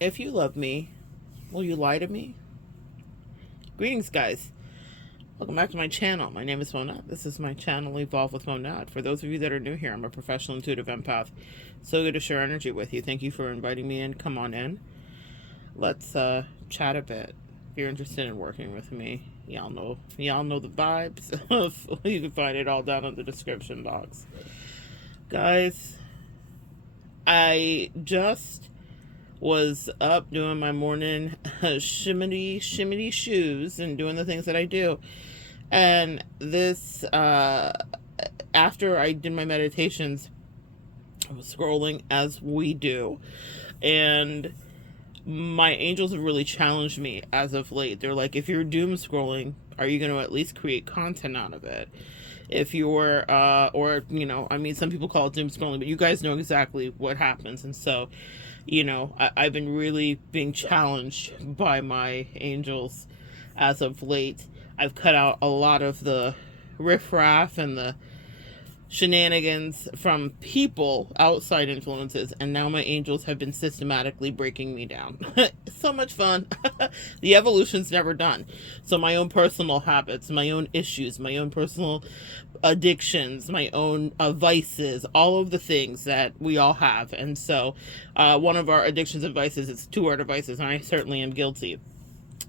If you love me, will you lie to me? Greetings, guys. Welcome back to my channel. My name is Monette. This is my channel, Evolve with Monette. For those of you that are new here, I'm a professional intuitive empath. So good to share energy with you. Thank you for inviting me in. Come on in. Let's chat a bit. If you're interested in working with me, y'all know the vibes. You can find it all down in the description box. Guys, I just was up doing my morning shimmy shoes and doing the things that I do. And this, after I did my meditations, I was scrolling as we do. And my angels have really challenged me as of late. They're like, if you're doom scrolling, are you going to at least create content out of it? If you're, some people call it doom scrolling, but you guys know exactly what happens. And so, I've been really being challenged by my angels as of late. I've cut out a lot of the riffraff and the shenanigans from people, outside influences, and now my angels have been systematically breaking me down. So much fun. The evolution's never done. So my own personal habits, my own issues, my own personal addictions, my own vices, all of the things that we all have. And so one of our addictions and vices is to our devices, and I certainly am guilty.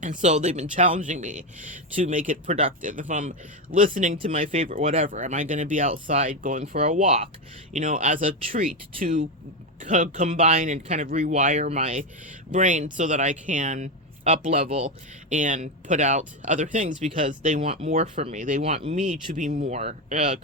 And so they've been challenging me to make it productive. If I'm listening to my favorite whatever, am I going to be outside going for a walk, as a treat to combine and kind of rewire my brain so that I can up level and put out other things, because they want more from me. They want me to be more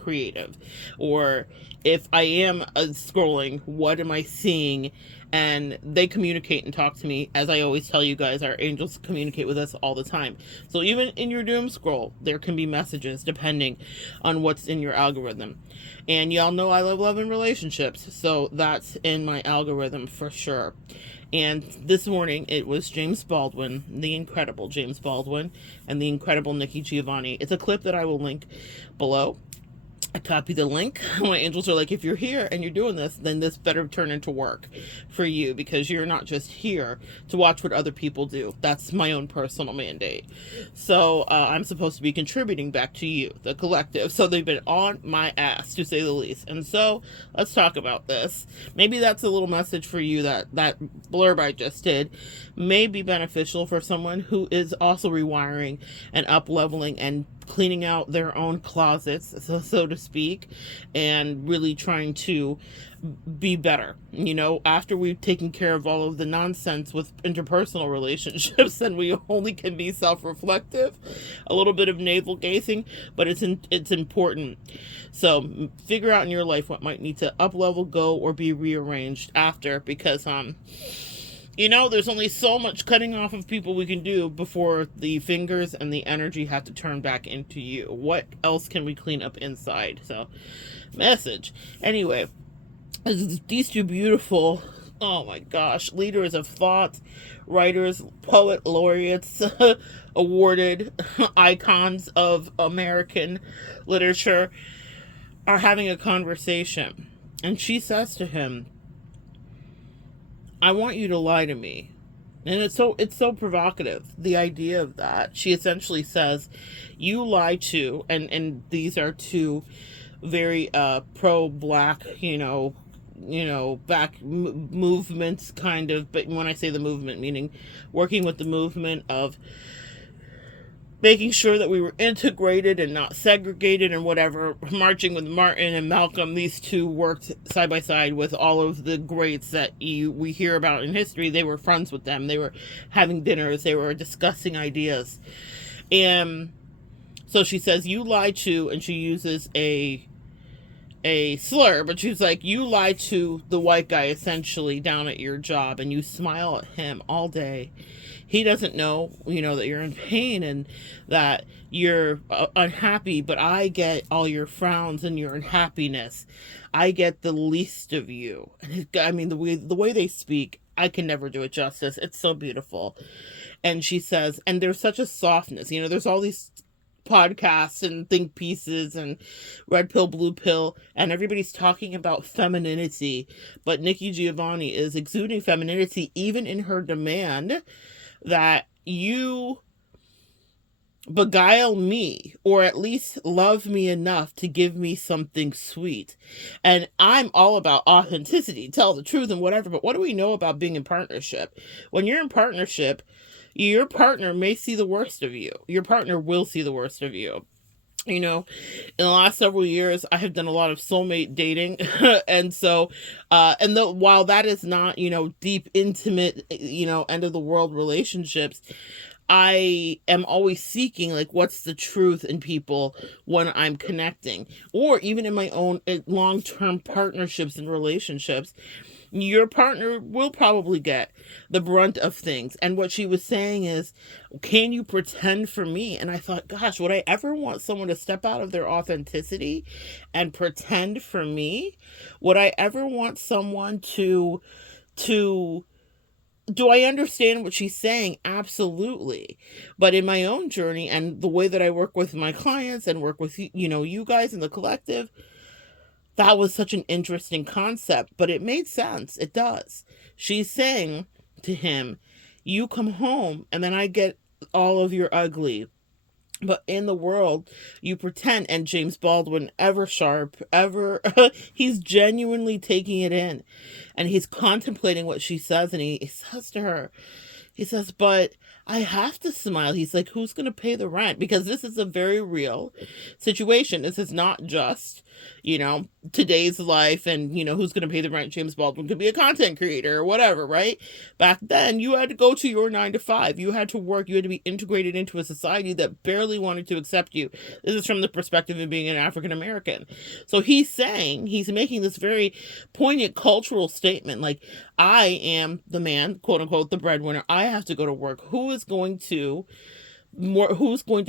creative. Or if I am scrolling, what am I seeing? And they communicate and talk to me. As I always tell you guys, our angels communicate with us all the time. So even in your doom scroll, there can be messages depending on what's in your algorithm. And y'all know I love and relationships, so that's in my algorithm for sure. And this morning it was James Baldwin, the incredible James Baldwin, and the incredible Nikki Giovanni. It's a clip that I will link below. I copy the link. My angels are like, if you're here and you're doing this, then this better turn into work for you, because you're not just here to watch what other people do. That's my own personal mandate. So I'm supposed to be contributing back to you, the collective. So they've been on my ass, to say the least. And so let's talk about this. Maybe that's a little message for you. That blurb I just did may be beneficial for someone who is also rewiring and up leveling and cleaning out their own closets, so to speak, and really trying to be better. After we've taken care of all of the nonsense with interpersonal relationships, then we only can be self-reflective, a little bit of navel gazing, but it's important. So figure out in your life what might need to up level, go, or be rearranged after, because there's only so much cutting off of people we can do before the fingers and the energy have to turn back into you. What else can we clean up inside? So, message. Anyway, these two beautiful, oh my gosh, leaders of thought, writers, poet laureates, awarded icons of American literature are having a conversation. And she says to him, I want you to lie to me. And it's so provocative, the idea of that. She essentially says, you lie to, and these are two very pro-black, back movements kind of, but when I say the movement, meaning working with the movement of making sure that we were integrated and not segregated and whatever, marching with Martin and Malcolm. These two worked side by side with all of the greats that we hear about in history. They were friends with them. They were having dinners. They were discussing ideas. And so she says, you lie to, and she uses a slur, but she's like, you lie to the white guy essentially down at your job, and you smile at him all day. He doesn't know, that you're in pain and that you're unhappy, but I get all your frowns and your unhappiness. I get the least of you. I mean, the way they speak, I can never do it justice. It's so beautiful. And she says, and there's such a softness, there's all these podcasts and think pieces and red pill, blue pill, and everybody's talking about femininity. But Nikki Giovanni is exuding femininity even in her demand that you beguile me, or at least love me enough to give me something sweet. And I'm all about authenticity, tell the truth and whatever, but what do we know about being in partnership? When you're in partnership, your partner may see the worst of you. Your partner will see the worst of you. You know, in the last several years, I have done a lot of soulmate dating. And so, while that is not, deep, intimate, end of the world relationships, I am always seeking, like, what's the truth in people when I'm connecting, or even in my own long-term partnerships and relationships. Your partner will probably get the brunt of things. And what she was saying is, can you pretend for me? And I thought, gosh, would I ever want someone to step out of their authenticity and pretend for me? Would I ever want someone to do I understand what she's saying? Absolutely. But in my own journey and the way that I work with my clients and work with, you guys in the collective, that was such an interesting concept, but it made sense. It does. She's saying to him, you come home and then I get all of your ugly. But in the world, you pretend, and James Baldwin, ever sharp, ever, he's genuinely taking it in. And he's contemplating what she says, and he says to her, he says, but I have to smile. He's like, who's going to pay the rent? Because this is a very real situation. This is not just, today's life and, who's going to pay the rent. James Baldwin could be a content creator or whatever, right? Back then, you had to go to your 9 to 5. You had to work. You had to be integrated into a society that barely wanted to accept you. This is from the perspective of being an African American. So he's making this very poignant cultural statement, like, I am the man, quote unquote, the breadwinner. I have to go to work. Who's going to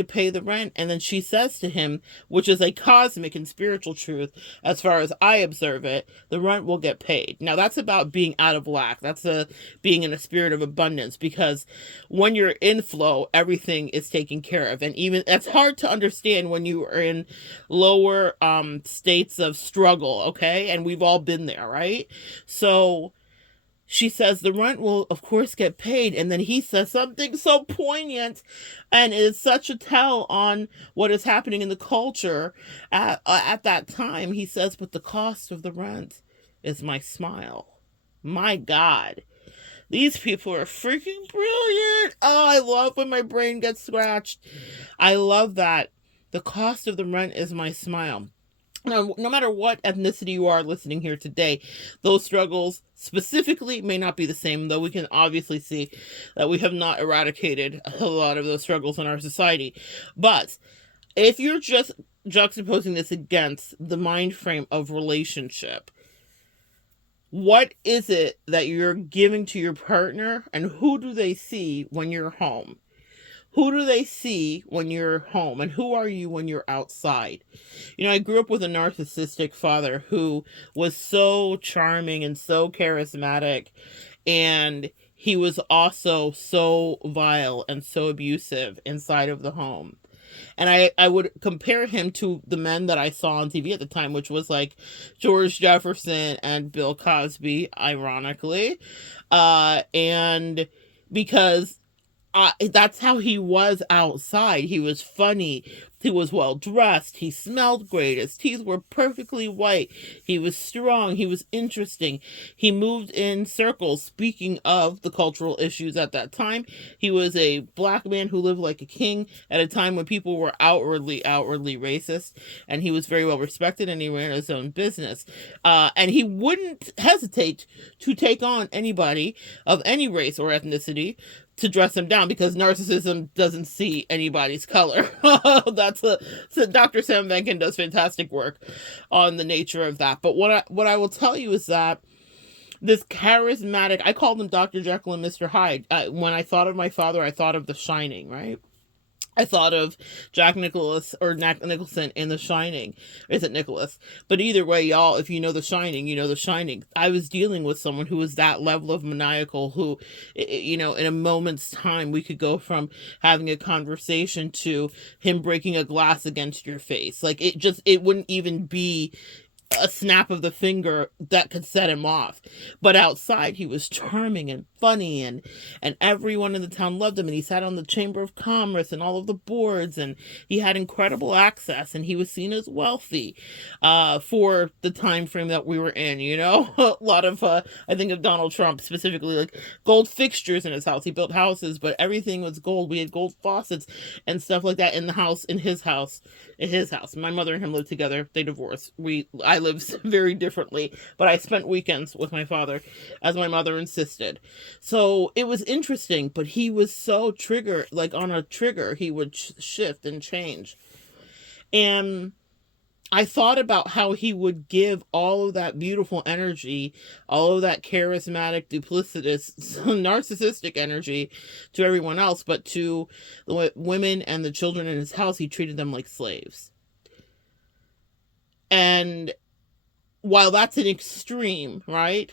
pay the rent? And then she says to him, which is a cosmic and spiritual truth, as far as I observe it, the rent will get paid. Now that's about being out of lack. That's being in a spirit of abundance, because when you're in flow, everything is taken care of. And even that's hard to understand when you are in lower states of struggle. Okay. And we've all been there, right? So she says the rent will, of course, get paid. And then he says something so poignant, and it's such a tell on what is happening in the culture at that time. He says, but the cost of the rent is my smile. My God. These people are freaking brilliant. Oh, I love when my brain gets scratched. I love that. The cost of the rent is my smile. Now, no matter what ethnicity you are listening here today, those struggles specifically may not be the same, though we can obviously see that we have not eradicated a lot of those struggles in our society. But if you're just juxtaposing this against the mind frame of relationship, what is it that you're giving to your partner, and who do they see when you're home? Who do they see when you're home, and who are you when you're outside? I grew up with a narcissistic father who was so charming and so charismatic, and he was also so vile and so abusive inside of the home. And I would compare him to the men that I saw on TV at the time, which was like George Jefferson and Bill Cosby, ironically. And because that's how he was outside. He was funny. He was well dressed. He smelled great. His teeth were perfectly white. He was strong. He was interesting. He moved in circles. Speaking of the cultural issues at that time, he was a black man who lived like a king at a time when people were outwardly racist, and he was very well respected, and he ran his own business. And he wouldn't hesitate to take on anybody of any race or ethnicity to dress them down, because narcissism doesn't see anybody's color. So Dr. Sam Menken does fantastic work on the nature of that. But what I will tell you is that this charismatic, I call them Dr. Jekyll and Mr. Hyde. When I thought of my father, I thought of The Shining, right? I thought of Jack Nicholson in The Shining. Is it Nicholas? But either way, y'all, if you know The Shining, you know The Shining. I was dealing with someone who was that level of maniacal who, in a moment's time, we could go from having a conversation to him breaking a glass against your face. Like, it wouldn't even be a snap of the finger that could set him off. But outside, he was charming and funny, and everyone in the town loved him, and he sat on the Chamber of Commerce and all of the boards, and he had incredible access, and he was seen as wealthy for the time frame that we were in. A lot of I think of Donald Trump specifically, like gold fixtures in his house. He built houses, but everything was gold. We had gold faucets and stuff like that in his house. My mother and him lived together. They divorced. I lived very differently, but I spent weekends with my father, as my mother insisted. So it was interesting, but he was so triggered, like on a trigger, he would shift and change. And I thought about how he would give all of that beautiful energy, all of that charismatic, duplicitous, narcissistic energy to everyone else, but to the women and the children in his house, he treated them like slaves. And while that's an extreme, right?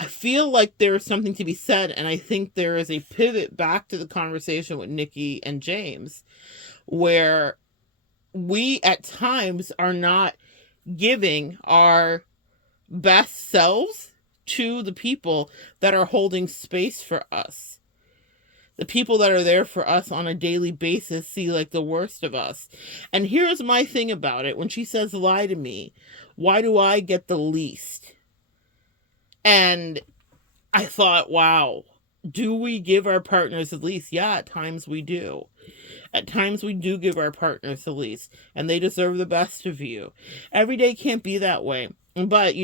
I feel like there is something to be said, and I think there is a pivot back to the conversation with Nikki and James, where we at times are not giving our best selves to the people that are holding space for us. The people that are there for us on a daily basis see like the worst of us. And here's my thing about it. When she says, lie to me, why do I get the least? And I thought, wow, do we give our partners the least? Yeah, at times we do. At times we do give our partners the least, and they deserve the best of you. Every day can't be that way. But,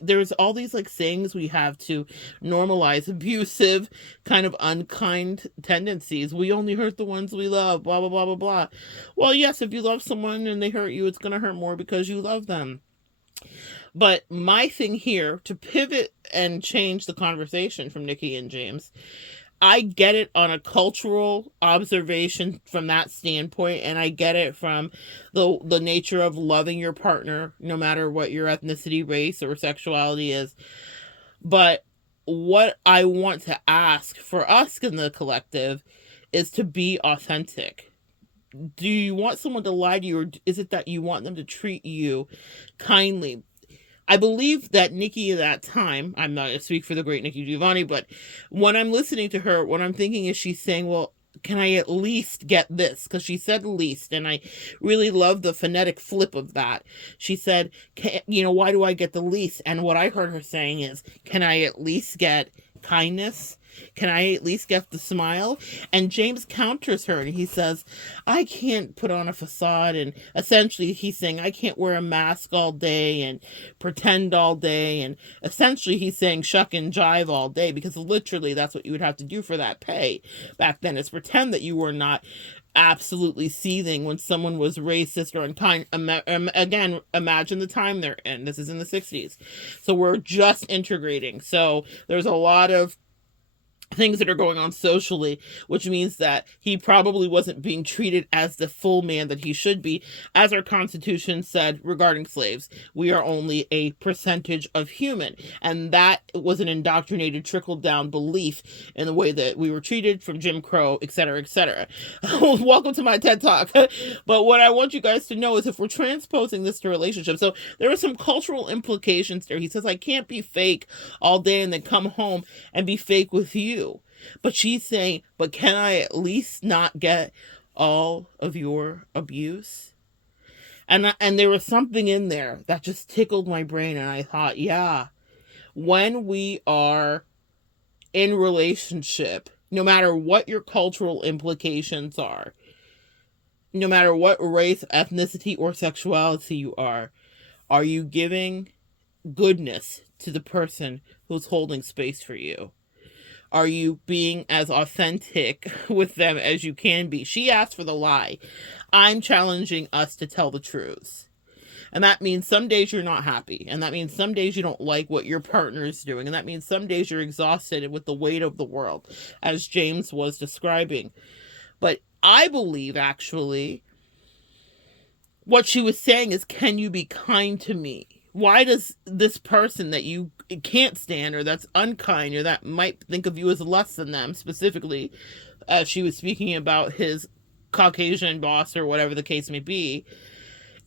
there's all these like sayings we have to normalize abusive, kind of unkind tendencies. We only hurt the ones we love, blah, blah, blah, blah, blah. Well, yes, if you love someone and they hurt you, it's going to hurt more because you love them. But my thing here, to pivot and change the conversation from Nikki and James, I get it on a cultural observation from that standpoint, and I get it from the nature of loving your partner, no matter what your ethnicity, race, or sexuality is. But what I want to ask for us in the collective is to be authentic. Do you want someone to lie to you, or is it that you want them to treat you kindly? I believe that Nikki at that time, I'm not going to speak for the great Nikki Giovanni, but when I'm listening to her, what I'm thinking is she's saying, well, can I at least get this? Because she said least, and I really love the phonetic flip of that. She said, why do I get the least? And what I heard her saying is, can I at least get kindness? Can I at least get the smile? And James counters her and he says, I can't put on a facade. And essentially he's saying, I can't wear a mask all day and pretend all day. And essentially he's saying shuck and jive all day, because literally that's what you would have to do for that pay back then, is pretend that you were not absolutely seething when someone was racist or unkind. Again, imagine the time they're in. This is in the 60s. So we're just integrating. So there's a lot of things that are going on socially, which means that he probably wasn't being treated as the full man that he should be. As our Constitution said regarding slaves, we are only a percentage of human. And that was an indoctrinated trickle-down belief in the way that we were treated from Jim Crow, etc., etc. Welcome to my TED Talk. But what I want you guys to know is if we're transposing this to relationships, so there are some cultural implications there. He says, I can't be fake all day and then come home and be fake with you. But she's saying, but can I at least not get all of your abuse? And there was something in there that just tickled my brain. And I thought, yeah, when we are in relationship, no matter what your cultural implications are, no matter what race, ethnicity, or sexuality you are you giving goodness to the person who's holding space for you? Are you being as authentic with them as you can be? She asked for the lie. I'm challenging us to tell the truth. And that means some days you're not happy. And that means some days you don't like what your partner is doing. And that means some days you're exhausted with the weight of the world, as James was describing. But I believe, actually, what she was saying is, can you be kind to me? Why does this person that you can't stand, or that's unkind, or that might think of you as less than them, specifically, as she was speaking about his Caucasian boss or whatever the case may be,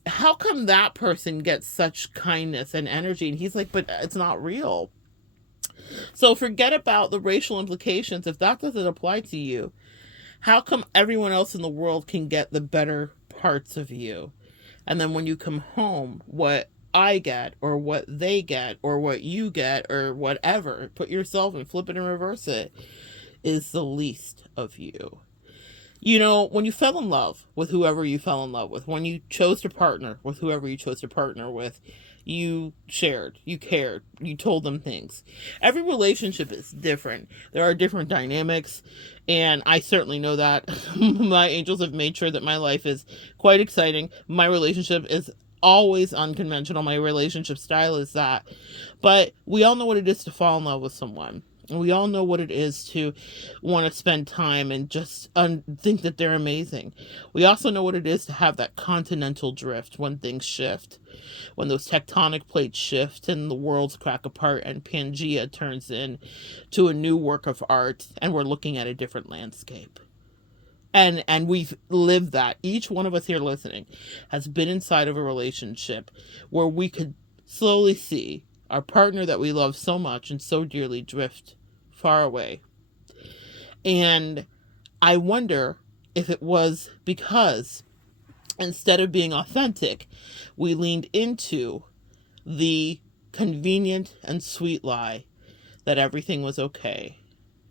how come that person gets such kindness and energy? And he's like, but it's not real. So forget about the racial implications. If that doesn't apply to you, how come everyone else in the world can get the better parts of you? And then when you come home, what I get, or what they get, or what you get, or whatever, put yourself and flip it and reverse it, is the least of you. You know, when you fell in love with whoever you fell in love with, when you chose to partner with whoever you chose to partner with, you shared, you cared, you told them things. Every relationship is different. There are different dynamics, and I certainly know that. My angels have made sure that my life is quite exciting. My relationship is always unconventional. My relationship style is that. But we all know what it is to fall in love with someone. And we all know what it is to want to spend time and just think that they're amazing. We also know what it is to have that continental drift when things shift, when those tectonic plates shift and the worlds crack apart and Pangea turns into a new work of art, and we're looking at a different landscape. And we've lived that. Each one of us here listening has been inside of a relationship where we could slowly see our partner that we love so much and so dearly drift far away. And I wonder if it was because instead of being authentic, we leaned into the convenient and sweet lie that everything was okay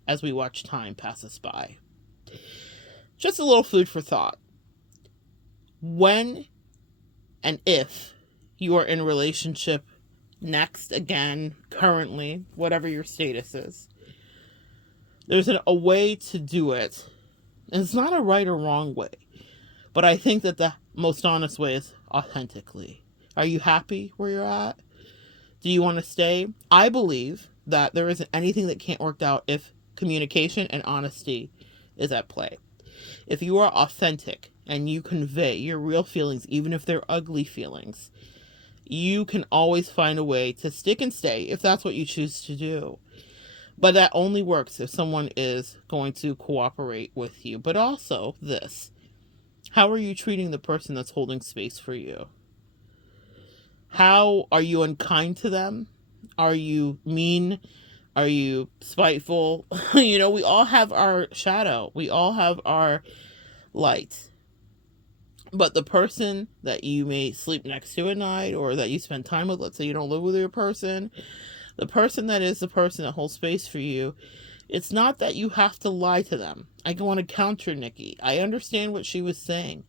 as we watched time pass us by. Just a little food for thought. When and if you are in a relationship next, again, currently, whatever your status is, there's a way to do it. And it's not a right or wrong way, but I think that the most honest way is authentically. Are you happy where you're at? Do you want to stay? I believe that there isn't anything that can't work out if communication and honesty is at play. If you are authentic and you convey your real feelings, even if they're ugly feelings, you can always find a way to stick and stay if that's what you choose to do. But that only works if someone is going to cooperate with you. But also this, how are you treating the person that's holding space for you? How are you unkind to them? Are you mean? Are you spiteful? You know, we all have our shadow. We all have our light. But the person that you may sleep next to at night, or that you spend time with, let's say you don't live with your person, the person that is the person that holds space for you, it's not that you have to lie to them. I want to counter Nikki. I understand what she was saying.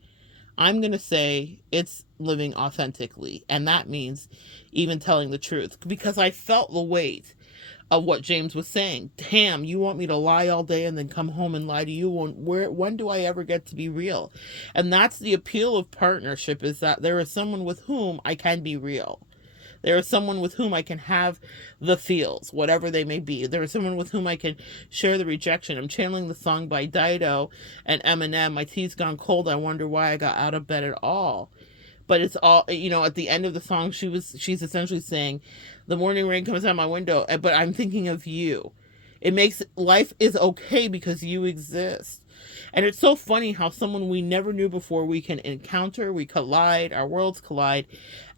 I'm going to say it's living authentically. And that means even telling the truth. Because I felt the weight of what James was saying. Damn, you want me to lie all day and then come home and lie to you? When do I ever get to be real? And that's the appeal of partnership, is that there is someone with whom I can be real. There is someone with whom I can have the feels, whatever they may be. There is someone with whom I can share the rejection. I'm channeling the song by Dido and Eminem, My Tea's Gone Cold, I Wonder Why I Got Out of Bed at All. But it's all, you know, at the end of the song, she's essentially saying, the morning rain comes out my window, but I'm thinking of you. It makes life is okay because you exist. And it's so funny how someone we never knew before we can encounter, we collide, our worlds collide,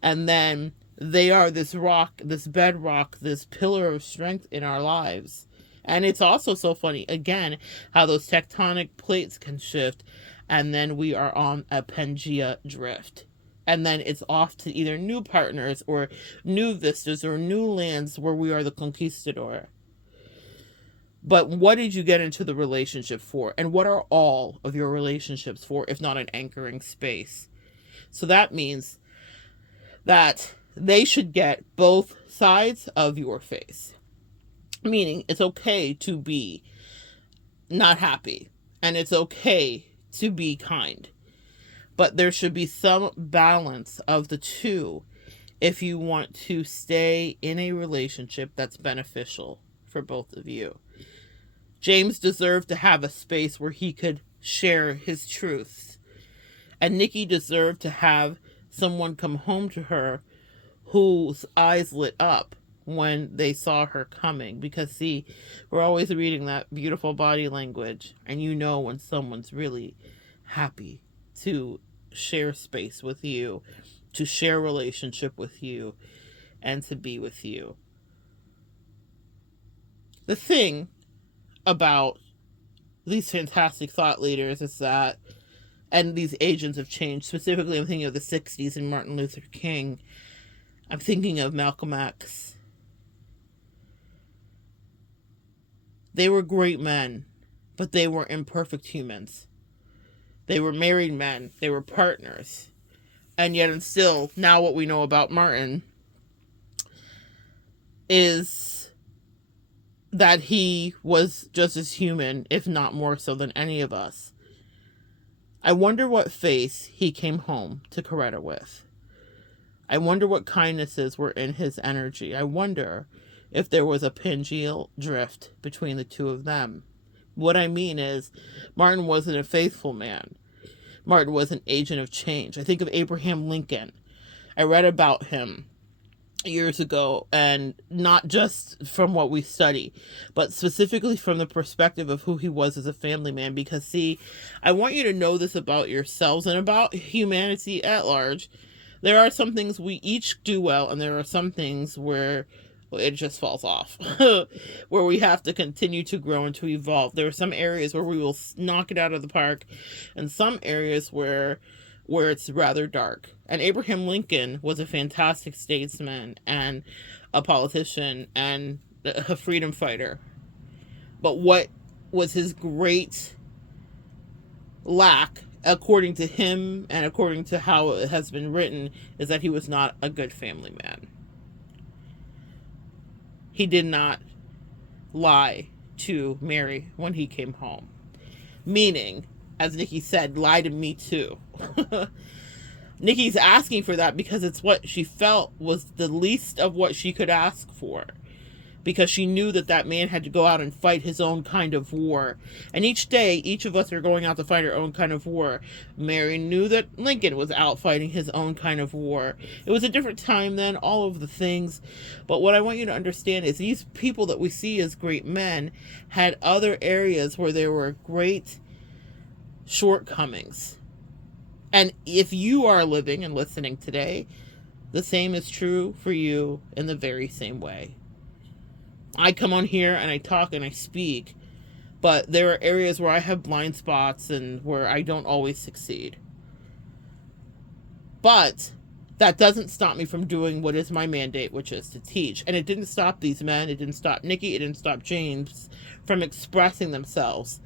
and then they are this rock, this bedrock, this pillar of strength in our lives. And it's also so funny, again, how those tectonic plates can shift, and then we are on a Pangea drift. And then it's off to either new partners or new vistas or new lands where we are the conquistador. But what did you get into the relationship for? And what are all of your relationships for, if not an anchoring space? So that means that they should get both sides of your face. Meaning it's okay to be not happy. And it's okay to be kind. But there should be some balance of the two if you want to stay in a relationship that's beneficial for both of you. James deserved to have a space where he could share his truths. And Nikki deserved to have someone come home to her whose eyes lit up when they saw her coming. Because, see, we're always reading that beautiful body language, and you know when someone's really happy to share space with you, to share relationship with you, and to be with you. The thing about these fantastic thought leaders is that, and these agents of change, specifically I'm thinking of the 60s and Martin Luther King, I'm thinking of Malcolm X. They were great men, but they were imperfect humans. They were married men. They were partners. And yet and still, now what we know about Martin is that he was just as human, if not more so than any of us. I wonder what face he came home to Coretta with. I wonder what kindnesses were in his energy. I wonder if there was a pinwheel drift between the two of them. What I mean is, Martin wasn't a faithful man. Martin was an agent of change. I think of Abraham Lincoln. I read about him years ago, and not just from what we study, but specifically from the perspective of who he was as a family man. Because, see, I want you to know this about yourselves and about humanity at large. There are some things we each do well, and there are some things where it just falls off, where we have to continue to grow and to evolve. There are some areas where we will knock it out of the park, and some areas where it's rather dark. And Abraham Lincoln was a fantastic statesman and a politician and a freedom fighter. But what was his great lack, according to him and according to how it has been written, is that he was not a good family man. He did not lie to Mary when he came home. Meaning, as Nikki said, lie to me too. Nikki's asking for that because it's what she felt was the least of what she could ask for. Because she knew that that man had to go out and fight his own kind of war. And each day, each of us are going out to fight our own kind of war. Mary knew that Lincoln was out fighting his own kind of war. It was a different time then, all of the things. But what I want you to understand is these people that we see as great men had other areas where there were great shortcomings. And if you are living and listening today, the same is true for you in the very same way. I come on here and I talk and I speak, but there are areas where I have blind spots and where I don't always succeed. But that doesn't stop me from doing what is my mandate, which is to teach. And it didn't stop these men. It didn't stop Nikki. It didn't stop James from expressing themselves.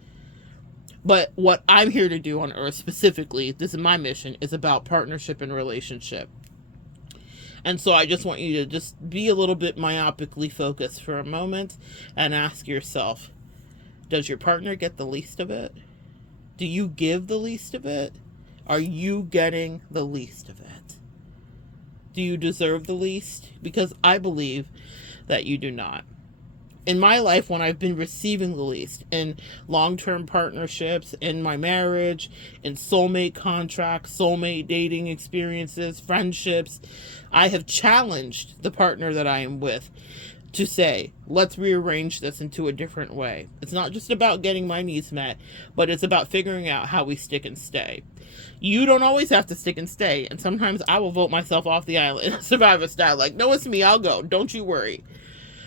But what I'm here to do on Earth specifically, this is my mission, is about partnership and relationship. And so I just want you to just be a little bit myopically focused for a moment and ask yourself, does your partner get the least of it? Do you give the least of it? Are you getting the least of it? Do you deserve the least? Because I believe that you do not. In my life, when I've been receiving the least, in long-term partnerships, in my marriage, in soulmate contracts, soulmate dating experiences, friendships, I have challenged the partner that I am with to say, let's rearrange this into a different way. It's not just about getting my needs met, but it's about figuring out how we stick and stay. You don't always have to stick and stay, and sometimes I will vote myself off the island, Survivor style, like, no, it's me, I'll go, don't you worry.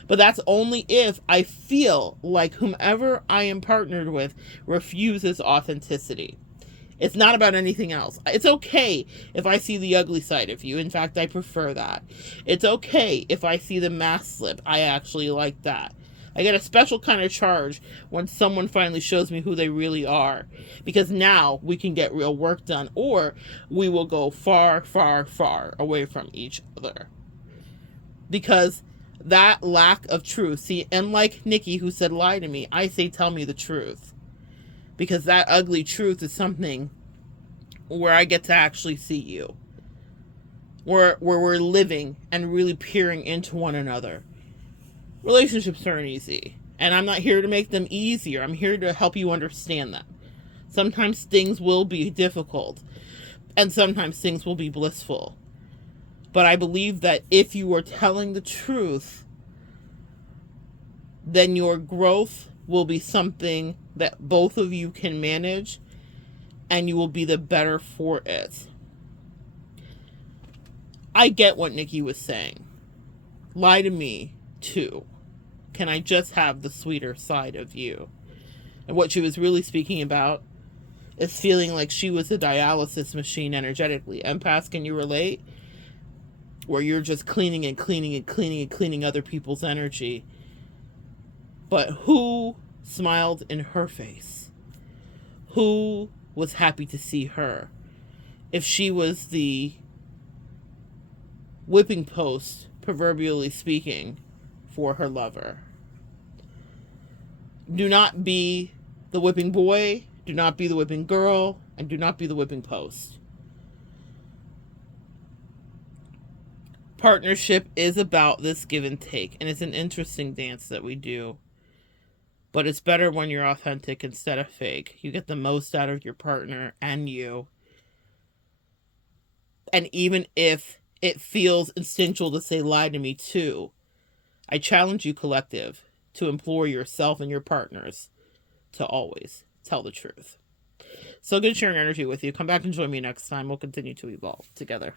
But that's only if I feel like whomever I am partnered with refuses authenticity. It's not about anything else. It's okay if I see the ugly side of you. In fact, I prefer that. It's okay if I see the mask slip. I actually like that. I get a special kind of charge when someone finally shows me who they really are. Because now we can get real work done, or we will go far, far, far away from each other. Because that lack of truth, see, and like Nikki who said lie to me, I say tell me the truth. Because that ugly truth is something where I get to actually see you. Where we're living and really peering into one another. Relationships aren't easy. And I'm not here to make them easier. I'm here to help you understand them. Sometimes things will be difficult, and sometimes things will be blissful. But I believe that if you are telling the truth, then your growth will be something that both of you can manage, and you will be the better for it. I get what Nikki was saying. Lie to me, too. Can I just have the sweeter side of you? And what she was really speaking about is feeling like she was a dialysis machine energetically. Empaths, can you relate? Where you're just cleaning and cleaning and cleaning and cleaning other people's energy. But who smiled in her face? Who was happy to see her? If she was the whipping post, proverbially speaking, for her lover. Do not be the whipping boy, do not be the whipping girl, and do not be the whipping post. Partnership is about this give and take, and it's an interesting dance that we do. But it's better when you're authentic instead of fake. You get the most out of your partner and you. And even if it feels instinctual to say lie to me too, I challenge you, collective, to implore yourself and your partners to always tell the truth. So good sharing energy with you. Come back and join me next time. We'll continue to evolve together.